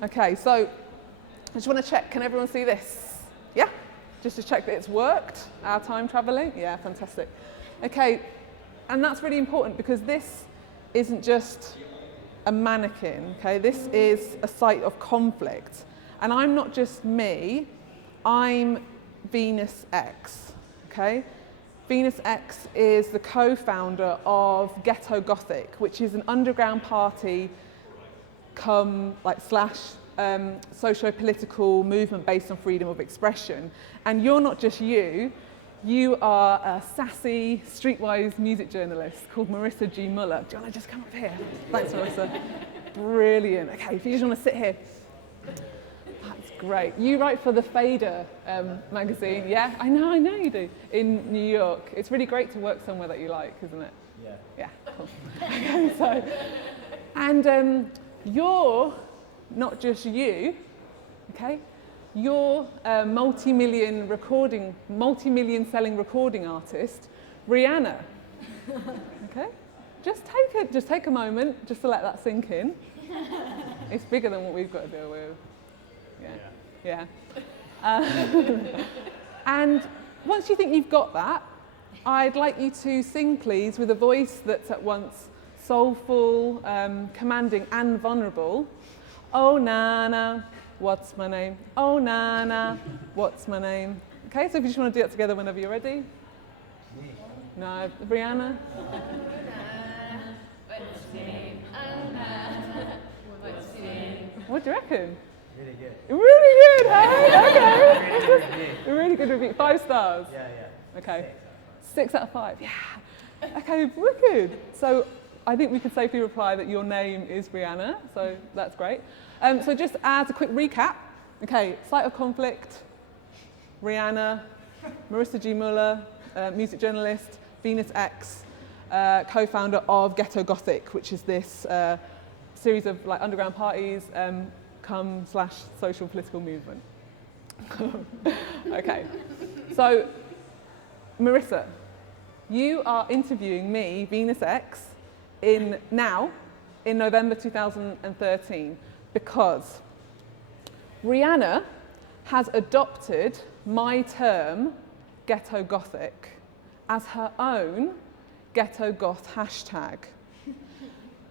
Okay, so I just want to check, can everyone see this? Yeah? Just to check that it's worked, our time traveling? Yeah, fantastic. Okay, and that's really important because this isn't just a mannequin, okay? This is a site of conflict. And I'm not just me, I'm Venus X, okay? Venus X is the co-founder of Ghetto Gothic, which is an underground party socio-political movement based on freedom of expression. And you're not just you are a sassy, streetwise music journalist called Marissa G. Muller. Do you want to just come up here? Thanks, Marissa. Brilliant. Okay, if you just want to sit here. That's great. You write for the Fader magazine, yeah? I know you do, in New York. It's really great to work somewhere that you like, isn't it? Yeah. Yeah, cool. Okay, and you're not just you, okay? You're a multi-million selling recording artist, Rihanna. Okay? Just take a moment just to let that sink in. It's bigger than what we've got to deal with. Yeah. And once you think you've got that, I'd like you to sing, please, with a voice that's at once soulful, commanding and vulnerable. Oh Nana, what's my name? Oh Nana, what's my name? Okay, so if you just want to do that together whenever you're ready. No, Brianna? What do you reckon? Really good. Really good, hey? Okay. Really good review. 5 stars? Yeah. Okay. 6 out of 5. Yeah. Okay, wicked. So I think we could safely reply that your name is Brianna, so that's great. So just as a quick recap, okay, site of conflict, Rihanna, Marissa G. Muller, music journalist, Venus X, co-founder of Ghetto Gothic, which is this series of like underground parties / social political movement. Okay, so Marissa, you are interviewing me, Venus X, in November 2013, because Rihanna has adopted my term, Ghetto Gothic, as her own Ghetto Goth hashtag,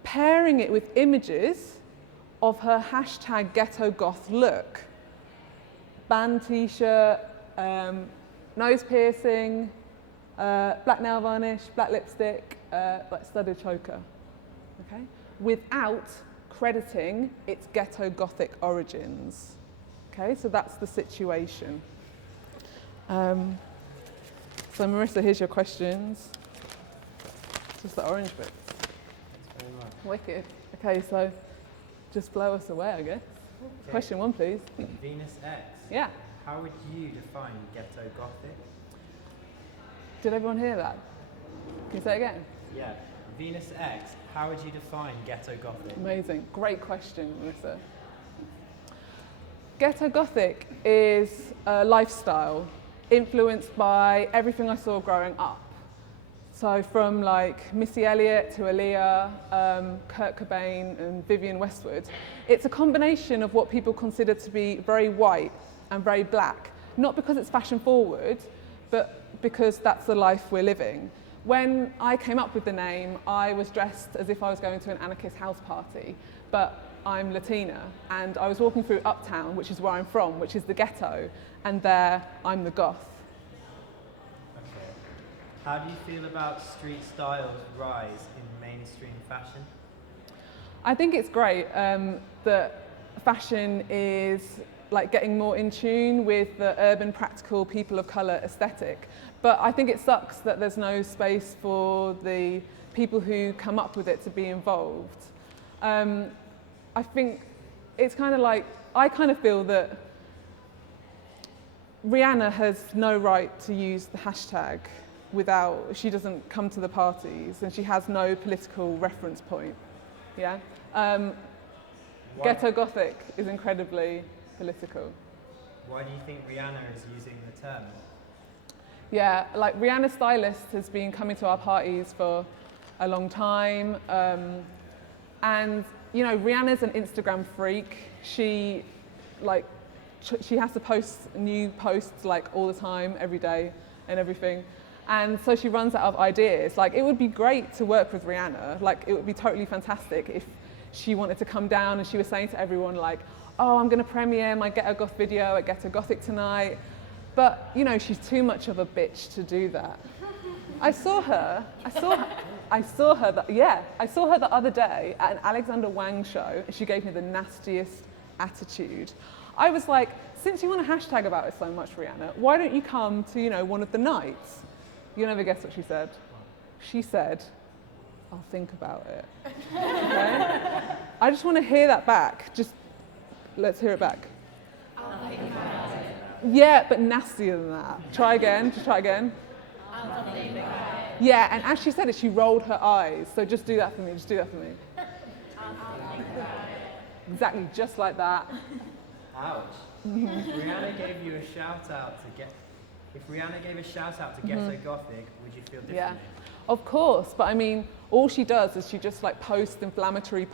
pairing it with images of her hashtag Ghetto Goth look. Band t-shirt, nose piercing, black nail varnish, black lipstick, like studded choker, okay? Without crediting its Ghetto Gothic origins. Okay, so that's the situation. So Marissa, here's your questions. Just the orange bits. Thanks very much. Wicked. Okay, so just blow us away, I guess. Okay. Question 1, please. Venus X. Yeah. How would you define Ghetto Gothic? Did everyone hear that? Can you say it again? Yeah. Venus X, how would you define Ghetto Gothic? Amazing. Great question, Marissa. Ghetto Gothic is a lifestyle influenced by everything I saw growing up. So from like Missy Elliott to Aaliyah, Kurt Cobain and Vivienne Westwood, it's a combination of what people consider to be very white and very black, not because it's fashion forward, but because that's the life we're living. When I came up with the name, I was dressed as if I was going to an anarchist house party, but I'm Latina, and I was walking through Uptown, which is where I'm from, which is the ghetto, and there I'm the goth. Okay. How do you feel about street style's rise in mainstream fashion? I think it's great that fashion is like getting more in tune with the urban, practical, people of colour aesthetic. But I think it sucks that there's no space for the people who come up with it to be involved. I think it's kind of like, I kind of feel that Rihanna has no right to use the hashtag she doesn't come to the parties and she has no political reference point, yeah? Ghetto Gothic is incredibly political. Why do you think Rihanna is using the term? Yeah, like Rihanna's stylist has been coming to our parties for a long time, and you know, Rihanna's an Instagram freak. She has to post new posts like all the time, every day and everything. And so she runs out of ideas. Like, it would be great to work with Rihanna. Like, it would be totally fantastic if she wanted to come down and she was saying to everyone like, oh, I'm gonna premiere my Get a Goth video at Get a Gothic tonight. But, you know, she's too much of a bitch to do that. I saw her the other day at an Alexander Wang show, and she gave me the nastiest attitude. I was like, since you want to hashtag about it so much, Rihanna, why don't you come to, you know, one of the nights? You'll never guess what she said. She said, I'll think about it. Okay? I just want to hear that back. Just, let's hear it back. I'll think about it. Yeah, but nastier than that. Try again, just try again. I'll think about it. Yeah, and as she said it, she rolled her eyes. So just do that for me, just do that for me. I'll think about it. Exactly, just like that. Ouch. If Rihanna gave you a shout out to get, if Rihanna gave a shout out to Get a Gothic, would you feel differently? Yeah, of course. But I mean, all she does is she just like posts inflammatory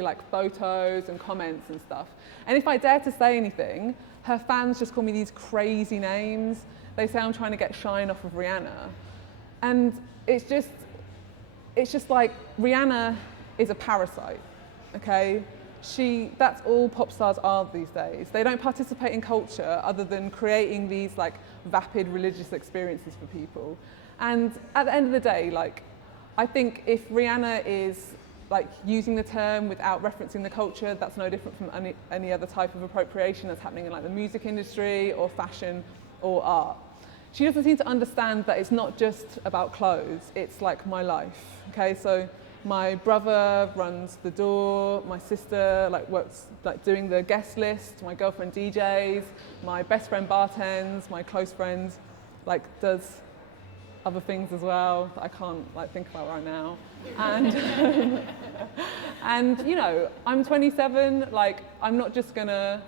like photos and comments and stuff. And if I dare to say anything, her fans just call me these crazy names. They say I'm trying to get shine off of Rihanna. And it's just like Rihanna is a parasite, okay? That's all pop stars are these days. They don't participate in culture other than creating these like vapid religious experiences for people. And at the end of the day, like, I think if Rihanna is like using the term without referencing the culture, that's no different from any other type of appropriation that's happening in like the music industry or fashion or art. She doesn't seem to understand that it's not just about clothes, it's like my life, okay? So my brother runs the door, my sister like works like doing the guest list, my girlfriend DJs, my best friend bartends, my close friend like does other things as well that I can't like think about right now. And and you know, I'm 27, like I'm not just gonna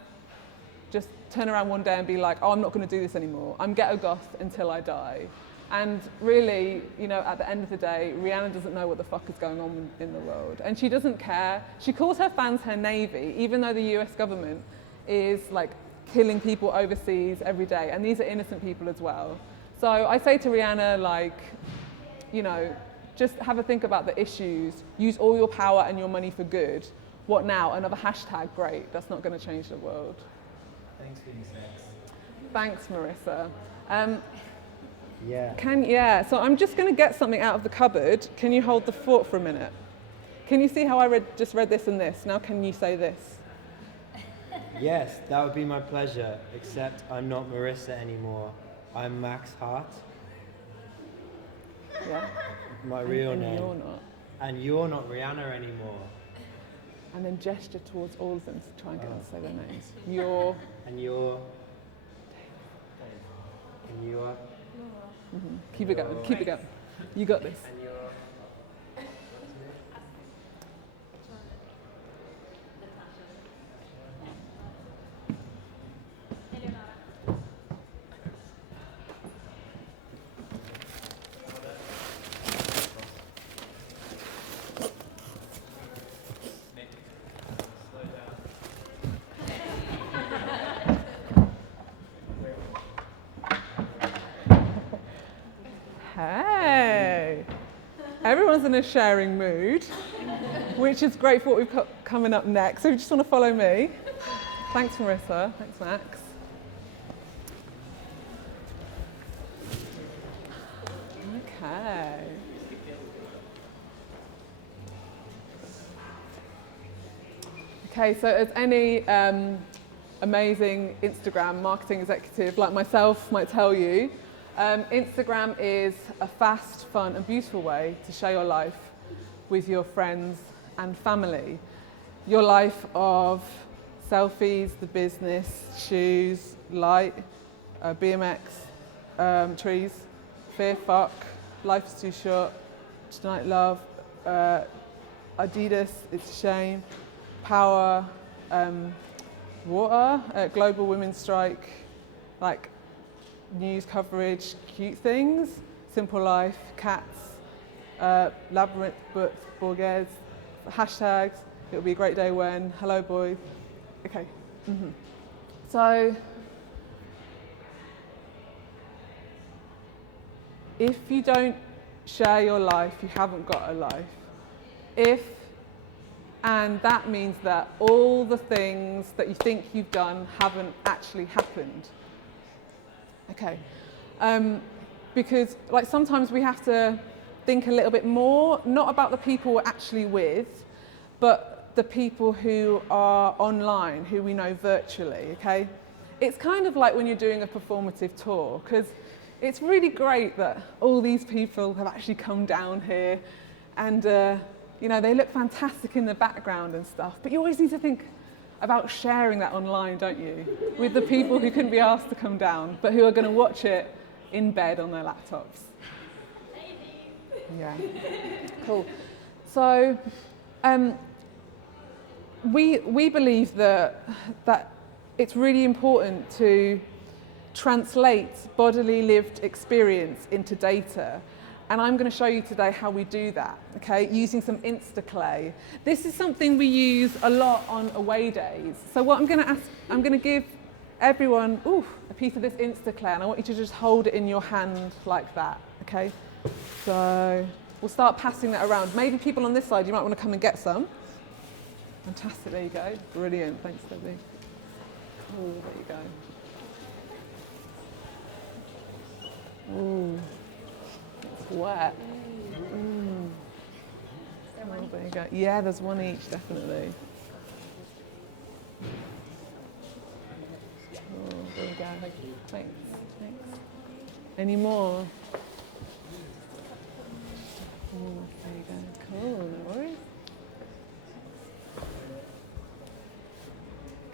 just turn around one day and be like, oh, I'm not gonna do this anymore. I'm ghetto goth until I die. And really, you know, at the end of the day, Rihanna doesn't know what the fuck is going on in the world. And she doesn't care. She calls her fans her navy, even though the US government is like killing people overseas every day. And these are innocent people as well. So I say to Rihanna, like, you know, just have a think about the issues. Use all your power and your money for good. What now? Another hashtag? Great. That's not going to change the world. Thanks for unisex. Thanks, Marissa. Yeah. So I'm just going to get something out of the cupboard. Can you hold the fort for a minute? Can you see how I just read this and this? Now can you say this? Yes, that would be my pleasure, except I'm not Marissa anymore. I'm Max Hart. Yeah. My real and name. You're not. And you're not Rihanna anymore. And then gesture towards all of them to try and get them to say their names. You're. And you're. And you're. Mm-hmm. Keep it going. Keep it going. You got this. And you're. Hey, everyone's in a sharing mood, which is great for what we've got coming up next. So you just want to follow me. Thanks, Marissa. Thanks, Max. Okay. Okay, so as any amazing Instagram marketing executive like myself might tell you, Instagram is a fast, fun and beautiful way to share your life with your friends and family. Your life of selfies, the business, shoes, light, BMX, trees, fear, fuck, life's too short, tonight love, Adidas, it's a shame, power, water, global women's strike, like news coverage, cute things, simple life, cats, labyrinth, books, Borges, hashtags. It'll be a great day when. Hello, boys. Okay. So, if you don't share your life, you haven't got a life. And that means that all the things that you think you've done haven't actually happened. Okay. Because like sometimes we have to think a little bit more, not about the people we're actually with, but the people who are online, who we know virtually, okay? It's kind of like when you're doing a performative tour, because it's really great that all these people have actually come down here and you know, they look fantastic in the background and stuff, but you always need to think about sharing that online, don't you? With the people who couldn't be asked to come down, but who are going to watch it in bed on their laptops. Yeah, cool. So we believe that it's really important to translate bodily lived experience into data. And I'm going to show you today how we do that, okay, using some Instaclay. This is something we use a lot on away days. So what I'm going to give everyone a piece of this Instaclay, and I want you to just hold it in your hand like that, okay? So we'll start passing that around. Maybe people on this side, you might want to come and get some. Fantastic, there you go. Brilliant, thanks, Debbie. Oh, there you go. Ooh. Wet. Oh, there you go. Yeah, there's one each, definitely. Oh, there you go. Thanks. Any more? Oh, there you go. Cool, no worries.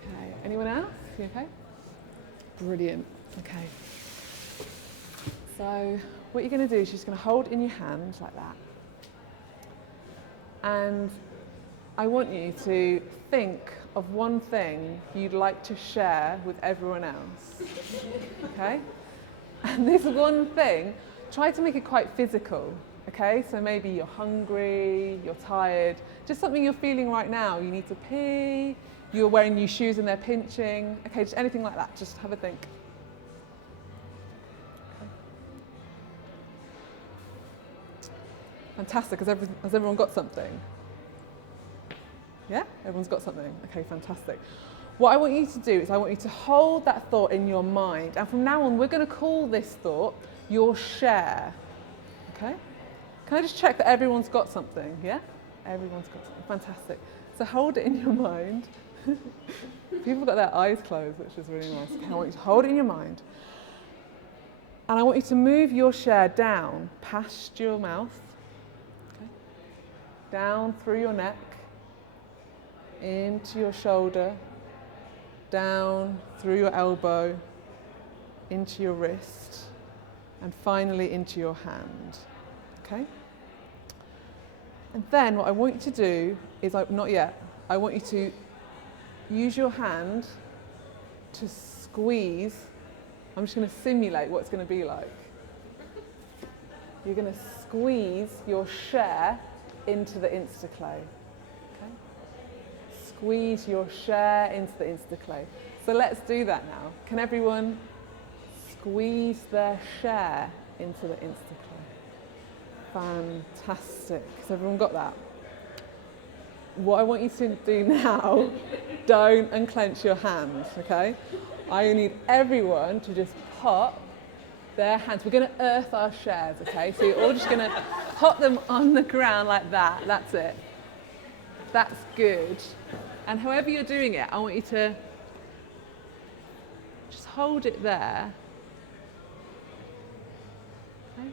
Okay, anyone else? You okay? Brilliant. Okay. So, what you're going to do is you're just going to hold in your hand like that. And I want you to think of one thing you'd like to share with everyone else. Okay? And this one thing, try to make it quite physical. Okay? So maybe you're hungry, you're tired, just something you're feeling right now. You need to pee, you're wearing new shoes and they're pinching. Okay, just anything like that. Just have a think. Fantastic, has everyone got something? Yeah, everyone's got something. Okay, fantastic. What I want you to do is I want you to hold that thought in your mind, and from now on we're going to call this thought your share. Okay? Can I just check that everyone's got something? Yeah? Everyone's got something. Fantastic. So hold it in your mind. People have got their eyes closed, which is really nice. Okay, I want you to hold it in your mind. And I want you to move your share down past your mouth. Down through your neck, into your shoulder, down through your elbow, into your wrist, and finally into your hand. Okay? And then what I want you to do is, not yet, I want you to use your hand to squeeze. I'm just going to simulate what it's going to be like. You're going to squeeze your share into the Instaclay. Okay? Squeeze your share into the Instaclay. So let's do that now. Can everyone squeeze their share into the Instaclay? Fantastic. Has everyone got that? What I want you to do now, don't unclench your hands, okay? I need everyone to just pop their hands. We're going to earth our shares, okay? So you're all just going to pop them on the ground like that. That's it. That's good. And however you're doing it, I want you to just hold it there. Okay?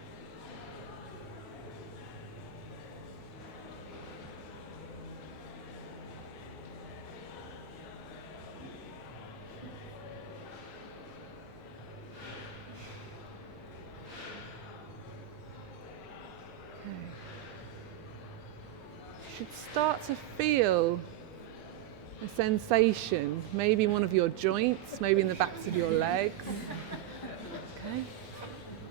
You should start to feel a sensation, maybe in one of your joints, maybe in the backs of your legs, okay,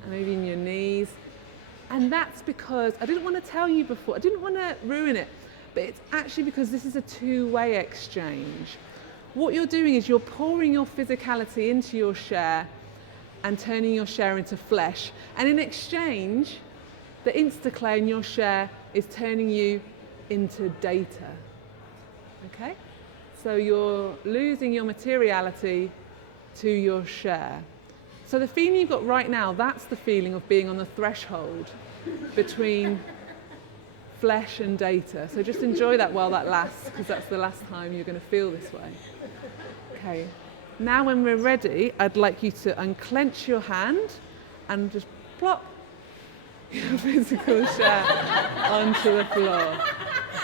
and maybe in your knees. And that's because, I didn't want to tell you before, I didn't want to ruin it, but it's actually because this is a two-way exchange. What you're doing is you're pouring your physicality into your share and turning your share into flesh. And in exchange, the Instaclay in your share is turning you into data. Okay? So you're losing your materiality to your share. So the feeling you've got right now, that's the feeling of being on the threshold between flesh and data. So just enjoy that while that lasts, because that's the last time you're going to feel this way. Okay. Now when we're ready, I'd like you to unclench your hand and just plop your physical share onto the floor.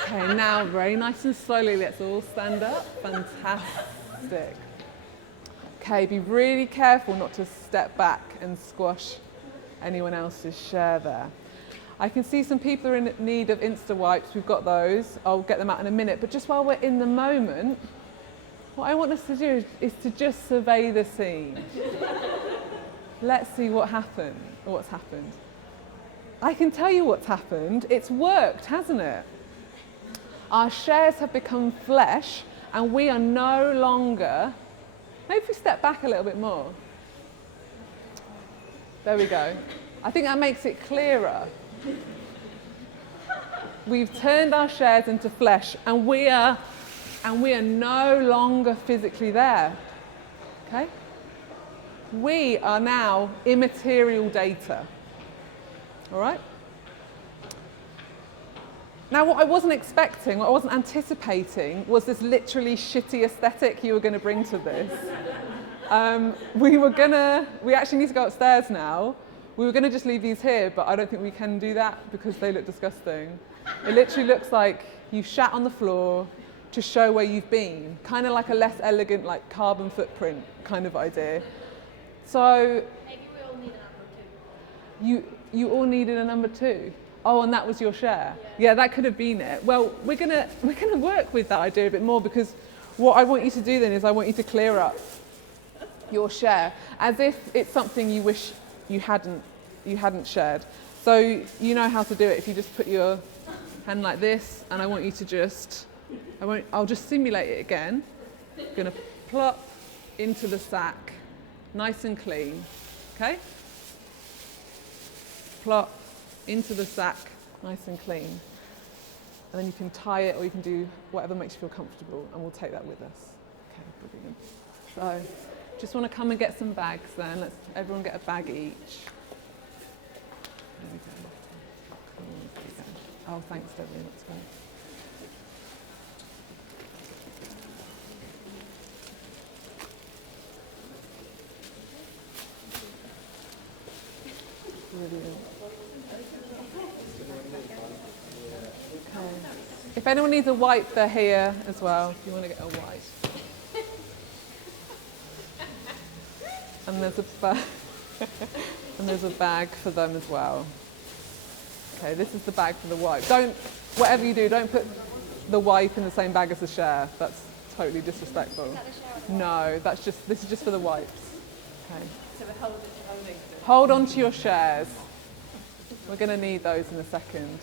Okay, now very nice and slowly, let's all stand up. Fantastic. Okay, be really careful not to step back and squash anyone else's share there. I can see some people are in need of Insta wipes. We've got those. I'll get them out in a minute. But just while we're in the moment, what I want us to do is to just survey the scene. Let's see what happened, or what's happened. I can tell you what's happened. It's worked, hasn't it? Our shares have become flesh, and we are no longer. Maybe if we step back a little bit more. There we go. I think that makes it clearer. We've turned our shares into flesh, and we are no longer physically there. Okay? We are now immaterial data. All right? Now, what I wasn't expecting, what I wasn't anticipating, was this literally shitty aesthetic you were going to bring to this. We actually need to go upstairs now. We were going to just leave these here, but I don't think we can do that because they look disgusting. It literally looks like you shat on the floor to show where you've been, kind of like a less elegant, like carbon footprint kind of idea. So Maybe we all need a number 2. you all needed a number 2. Oh, and that was your share. Yeah, that could have been it. Well, we're gonna work with that idea a bit more, because what I want you to do then is I want you to clear up your share as if it's something you wish you hadn't shared. So you know how to do it. If you just put your hand like this, and I want you to just, I'll just simulate it again. I'm gonna plop into the sack, nice and clean. Okay? Plop into the sack, nice and clean. And then you can tie it, or you can do whatever makes you feel comfortable, and we'll take that with us. Okay, brilliant. So, just want to come and get some bags then. Let's everyone get a bag each. There we go. Cool, there we go. Oh, thanks, Debbie, that's great. Brilliant. Okay. If anyone needs a wipe, they're here as well, if you want to get a wipe. And there's a bag for them as well. Okay, this is the bag for the wipe. Whatever you do, don't put the wipe in the same bag as the share. That's totally disrespectful. Is that the shower? No, this is just for the wipes. Okay. So we're holding. Hold on to your shares. We're going to need those in a second.